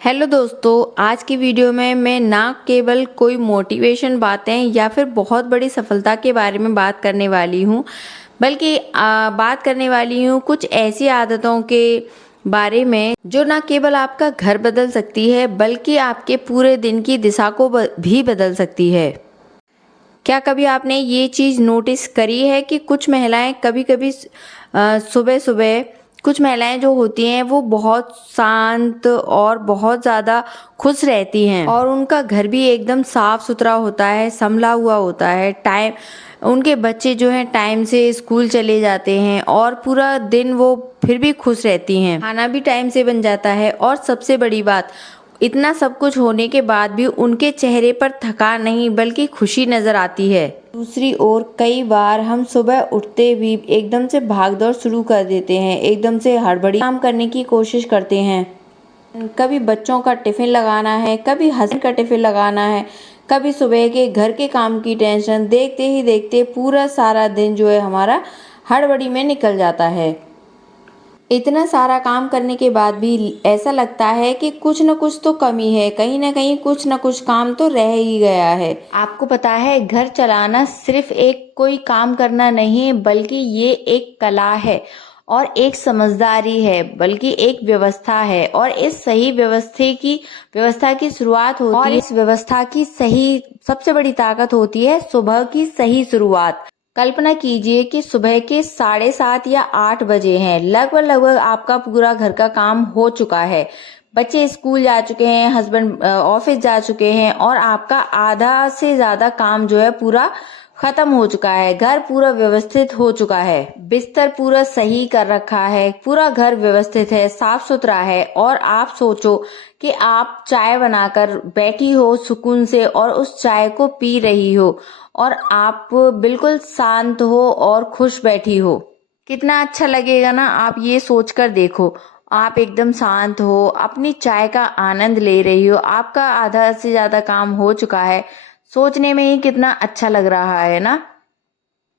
Hello दोस्तों, आज की वीडियो में मैं ना केवल कोई मोटिवेशन बातें या फिर बहुत बड़ी सफलता के बारे में बात करने वाली हूँ, बल्कि बात करने वाली हूँ कुछ ऐसी आदतों के बारे में जो ना केवल आपका घर बदल सकती है बल्कि आपके पूरे दिन की दिशा को भी बदल सकती है। क्या कभी आपने ये चीज़ नोटिस करी है कि कुछ महिलाएं कभी कभी सुबह सुबह कुछ महिलाएं जो होती हैं वो बहुत शांत और बहुत ज़्यादा खुश रहती हैं और उनका घर भी एकदम साफ सुथरा होता है, संभला हुआ होता है। टाइम उनके बच्चे जो हैं टाइम से स्कूल चले जाते हैं और पूरा दिन वो फिर भी खुश रहती हैं, खाना भी टाइम से बन जाता है और सबसे बड़ी बात, इतना सब कुछ होने के बाद भी उनके चेहरे पर थकान नहीं बल्कि खुशी नजर आती है। दूसरी ओर कई बार हम सुबह उठते भी एकदम से भागदौड़ शुरू कर देते हैं, एकदम से हड़बड़ी काम करने की कोशिश करते हैं। कभी बच्चों का टिफिन लगाना है, कभी हस्बैंड का टिफिन लगाना है, कभी सुबह के घर के काम की टेंशन, देखते ही देखते पूरा सारा दिन जो है हमारा हड़बड़ी में निकल जाता है। इतना सारा काम करने के बाद भी ऐसा लगता है कि कुछ न कुछ तो कमी है, कहीं ना कहीं कुछ न कुछ काम तो रह ही गया है। आपको पता है, घर चलाना सिर्फ एक कोई काम करना नहीं है बल्कि ये एक कला है और एक समझदारी है, बल्कि एक व्यवस्था है। और इस सही व्यवस्था की शुरुआत होती है, और इस व्यवस्था की सही सबसे बड़ी ताकत होती है सुबह की सही शुरुआत। कल्पना कीजिए कि सुबह के 7:30 या 8 बजे हैं, लगभग आपका पूरा घर का काम हो चुका है, बच्चे स्कूल जा चुके हैं, हस्बैंड ऑफिस जा चुके हैं और आपका आधा से ज्यादा काम जो है पूरा खत्म हो चुका है, घर पूरा व्यवस्थित हो चुका है, बिस्तर पूरा सही कर रखा है, पूरा घर व्यवस्थित है, साफ सुथरा है। और आप सोचो कि आप चाय बनाकर बैठी हो सुकून से और उस चाय को पी रही हो और आप बिल्कुल शांत हो और खुश बैठी हो, कितना अच्छा लगेगा ना। आप ये सोच कर देखो, आप एकदम शांत हो, अपनी चाय का आनंद ले रही हो, आपका आधा से ज्यादा काम हो चुका है, सोचने में ही कितना अच्छा लग रहा है ना।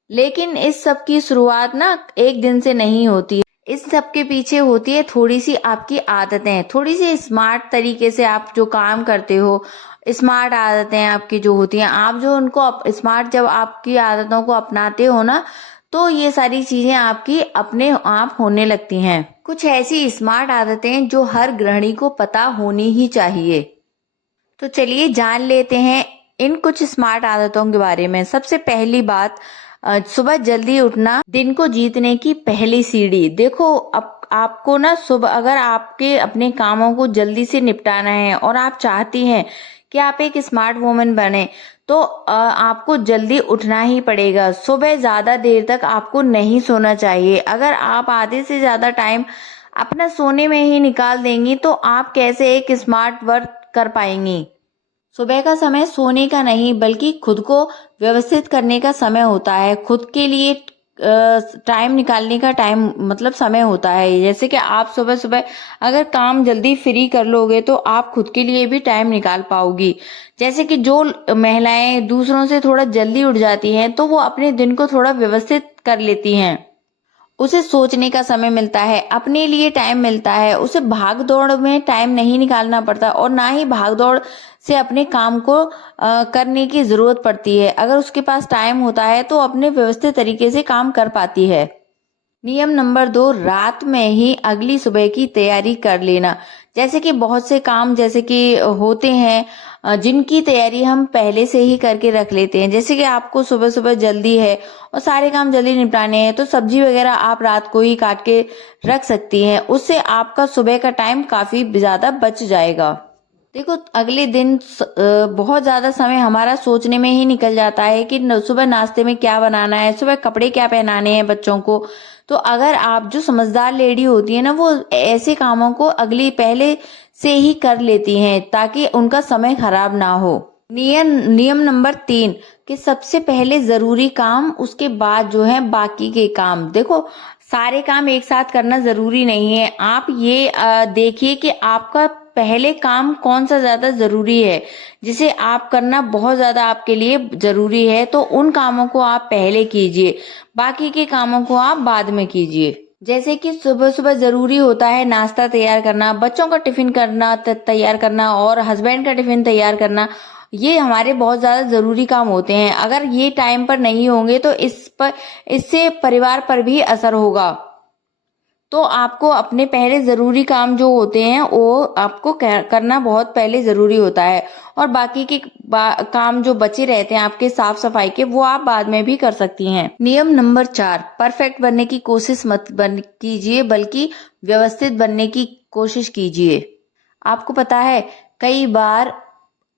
लेकिन इस सब की शुरुआत ना एक दिन से नहीं होती, इस सब के पीछे होती है थोड़ी सी आपकी आदतें, थोड़ी सी स्मार्ट तरीके से आप जो काम करते हो, स्मार्ट आदतें आपकी जो होती हैं, आप जो उनको स्मार्ट जब आपकी आदतों को अपनाते हो ना, तो ये सारी चीजें आपकी अपने आप होने लगती हैं। कुछ ऐसी स्मार्ट आदतें जो हर गृहिणी को पता होनी ही चाहिए। तो चलिए जान लेते हैं इन कुछ स्मार्ट आदतों के बारे में। सबसे पहली बात, सुबह जल्दी उठना दिन को जीतने की पहली सीढ़ी। देखो, अब आपको ना सुबह अगर आपके अपने कामों को जल्दी से निपटाना है और आप चाहती हैं कि आप एक स्मार्ट वुमन बने, तो आपको जल्दी उठना ही पड़ेगा। सुबह ज्यादा देर तक आपको नहीं सोना चाहिए। अगर आप आधे से ज्यादा टाइम अपना सोने में ही निकाल देंगी तो आप कैसे एक स्मार्ट वर्क कर पाएंगी। सुबह का समय सोने का नहीं बल्कि खुद को व्यवस्थित करने का समय होता है, खुद के लिए टाइम निकालने का टाइम मतलब समय होता है। जैसे कि आप सुबह सुबह अगर काम जल्दी फ्री कर लोगे तो आप खुद के लिए भी टाइम निकाल पाओगी। जैसे कि जो महिलाएं दूसरों से थोड़ा जल्दी उठ जाती हैं तो वो अपने दिन को थोड़ा व्यवस्थित कर लेती हैं, उसे सोचने का समय मिलता है, अपने लिए टाइम मिलता है, उसे भाग दौड़ में टाइम नहीं निकालना पड़ता और ना ही भाग दौड़ से अपने काम को करने की जरूरत पड़ती है। अगर उसके पास टाइम होता है तो अपने व्यवस्थित तरीके से काम कर पाती है। नियम नंबर 2, रात में ही अगली सुबह की तैयारी कर लेना। जैसे कि बहुत से काम जैसे कि होते हैं जिनकी तैयारी हम पहले से ही करके रख लेते हैं। जैसे कि आपको सुबह सुबह जल्दी है और सारे काम जल्दी निपटाने हैं तो सब्जी वगैरह आप रात को ही काट के रख सकती हैं, उससे आपका सुबह का टाइम काफी ज्यादा बच जाएगा। देखो, अगले दिन बहुत ज्यादा समय हमारा सोचने में ही निकल जाता है कि सुबह नाश्ते में क्या बनाना है, सुबह कपड़े क्या पहनाने हैं बच्चों को। तो अगर आप जो समझदार लेडी होती है ना, वो ऐसे कामों को पहले से ही कर लेती हैं ताकि उनका समय खराब ना हो। नियम नंबर 3, कि सबसे पहले जरूरी काम, उसके बाद जो है बाकी के काम। देखो, सारे काम एक साथ करना जरूरी नहीं है। आप ये देखिए कि आपका पहले काम कौन सा ज्यादा जरूरी है, जिसे आप करना बहुत ज्यादा आपके लिए जरूरी है, तो उन कामों को आप पहले कीजिए, बाकी के कामों को आप बाद में कीजिए। जैसे कि सुबह-सुबह ज़रूरी होता है नाश्ता तैयार करना, बच्चों का टिफ़िन करना तैयार करना और हस्बैंड का टिफ़िन तैयार करना, ये हमारे बहुत ज़्यादा ज़रूरी काम होते हैं। अगर ये टाइम पर नहीं होंगे तो इससे परिवार पर भी असर होगा। तो आपको अपने पहले ज़रूरी काम जो होते हैं वो आपको करना बहुत पहले ज़रूरी होता है और बाकी के काम जो बचे रहते हैं आपके साफ सफाई के, वो आप बाद में भी कर सकती हैं। नियम नंबर 4, परफेक्ट बनने की कोशिश मत कीजिए बल्कि व्यवस्थित बनने की कोशिश कीजिए। आपको पता है कई बार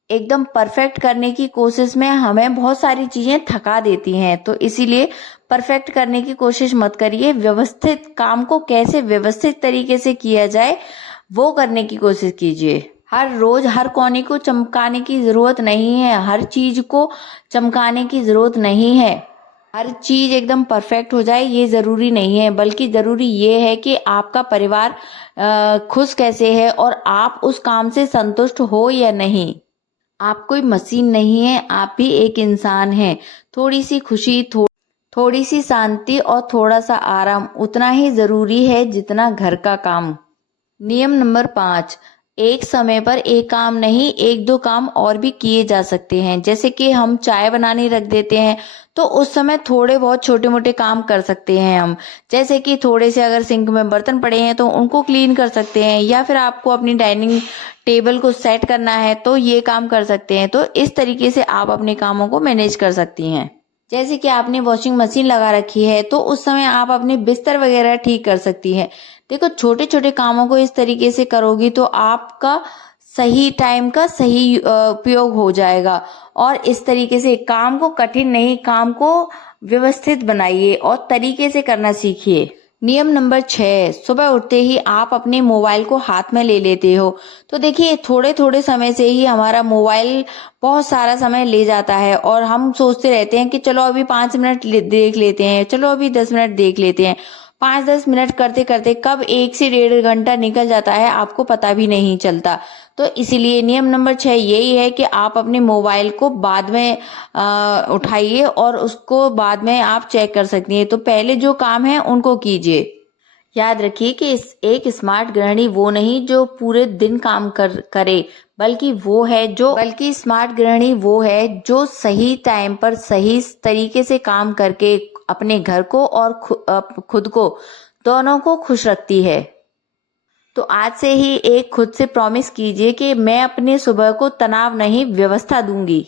एकदम परफेक्ट करने की कोशिश में हमें बहुत सारी चीजें थका देती हैं, तो इसीलिए परफेक्ट करने की कोशिश मत करिए। व्यवस्थित काम को कैसे व्यवस्थित तरीके से किया जाए वो करने की कोशिश कीजिए। हर रोज हर कोने को चमकाने की जरूरत नहीं है, हर चीज को चमकाने की जरूरत नहीं है, हर चीज एकदम परफेक्ट हो जाए ये जरूरी नहीं है, बल्कि जरूरी ये है कि आपका परिवार खुश कैसे है और आप उस काम से संतुष्ट हो या नहीं। आप कोई मशीन नहीं है, आप भी एक इंसान हैं। थोड़ी सी खुशी, थोड़ी सी शांति और थोड़ा सा आराम उतना ही जरूरी है जितना घर का काम। नियम नंबर 5, एक समय पर एक काम नहीं, एक दो काम और भी किए जा सकते हैं। जैसे कि हम चाय बनाने रख देते हैं तो उस समय थोड़े बहुत छोटे मोटे काम कर सकते हैं हम। जैसे कि थोड़े से अगर सिंक में बर्तन पड़े हैं तो उनको क्लीन कर सकते हैं, या फिर आपको अपनी डाइनिंग टेबल को सेट करना है तो ये काम कर सकते हैं। तो इस तरीके से आप अपने कामों को मैनेज कर सकती हैं। जैसे कि आपने वॉशिंग मशीन लगा रखी है तो उस समय आप अपने बिस्तर वगैरह ठीक कर सकती हैं। देखो, छोटे छोटे कामों को इस तरीके से करोगी तो आपका सही टाइम का सही उपयोग हो जाएगा। और इस तरीके से काम को कठिन नहीं, काम को व्यवस्थित बनाइए और तरीके से करना सीखिए। नियम नंबर 6, सुबह उठते ही आप अपने मोबाइल को हाथ में ले लेते हो। तो देखिए, थोड़े थोड़े समय से ही हमारा मोबाइल बहुत सारा समय ले जाता है और हम सोचते रहते हैं कि चलो अभी 5 मिनट देख लेते हैं, चलो अभी 10 मिनट देख लेते हैं। 5-10 मिनट करते करते कब 1 से 1.5 घंटा निकल जाता है आपको पता भी नहीं चलता। तो इसीलिए नियम नंबर 6 यही है कि आप अपने मोबाइल को बाद में उठाइए और उसको बाद में आप चेक कर सकती हैं। तो पहले जो काम है उनको कीजिए। याद रखिए कि एक स्मार्ट गृहिणी वो नहीं जो पूरे दिन काम करे, बल्कि स्मार्ट गृहिणी वो है जो सही टाइम पर सही तरीके से काम करके अपने घर को और खुद को दोनों को खुश रखती है। तो आज से ही एक खुद से प्रॉमिस कीजिए कि मैं अपने सुबह को तनाव नहीं व्यवस्था दूंगी।